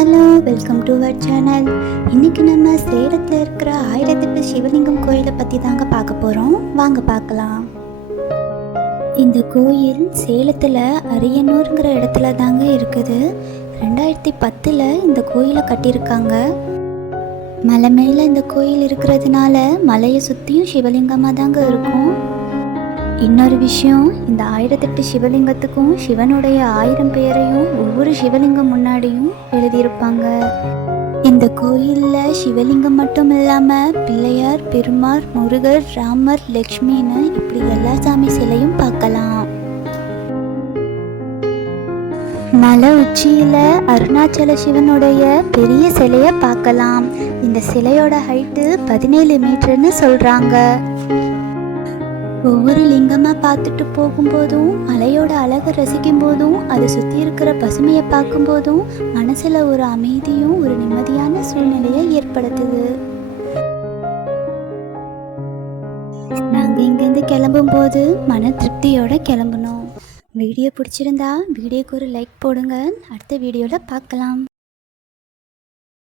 Hello, welcome to our channel. இன்றைக்கி நம்ம சேலத்தில் இருக்கிற 1008 சிவலிங்கம் கோயிலை பற்றி தாங்க பார்க்க போகிறோம். வாங்க பார்க்கலாம். இந்த கோயில் சேலத்தில் அரியனூருங்கிற இடத்துல தாங்க இருக்குது. 2010 இந்த கோயிலை கட்டியிருக்காங்க. மலை மேலே இந்த கோயில் இருக்கிறதுனால மலையை சுற்றியும் சிவலிங்கமாக தாங்க இருக்கும். இன்னொரு விஷயம், இந்த 1008 சிவலிங்கத்துக்கும் சிவனுடைய 1000 பேரையும் ஒவ்வொரு சிவலிங்கம் முன்னாடியும் எழுதியிருப்பாங்க. இந்த கோயிலில் சிவலிங்கம் மட்டும் இல்லாமல் பிள்ளையார், பெருமாள், முருகர், ராமர், லக்ஷ்மின்னு இப்படி எல்லா சாமி சிலையும் பார்க்கலாம். மலை உச்சியில் அருணாச்சல சிவனுடைய பெரிய சிலையை பார்க்கலாம். இந்த சிலையோட ஹைட்டு 17 மீட்டர்னு சொல்கிறாங்க. ஒவ்வொரு லிங்கமாக பார்த்துட்டு போகும்போதும், மலையோட அழகை ரசிக்கும் போதும், அதை சுற்றி இருக்கிற பசுமையை பார்க்கும்போதும் மனசில் ஒரு அமைதியும் ஒரு நிம்மதியான சூழ்நிலையை ஏற்படுத்துது. நாங்கள் இங்கேருந்து கிளம்பும்போது மன திருப்தியோடு கிளம்புனோம். வீடியோ பிடிச்சிருந்தா வீடியோக்கு ஒரு லைக் போடுங்க. அடுத்த வீடியோவில் பார்க்கலாம்.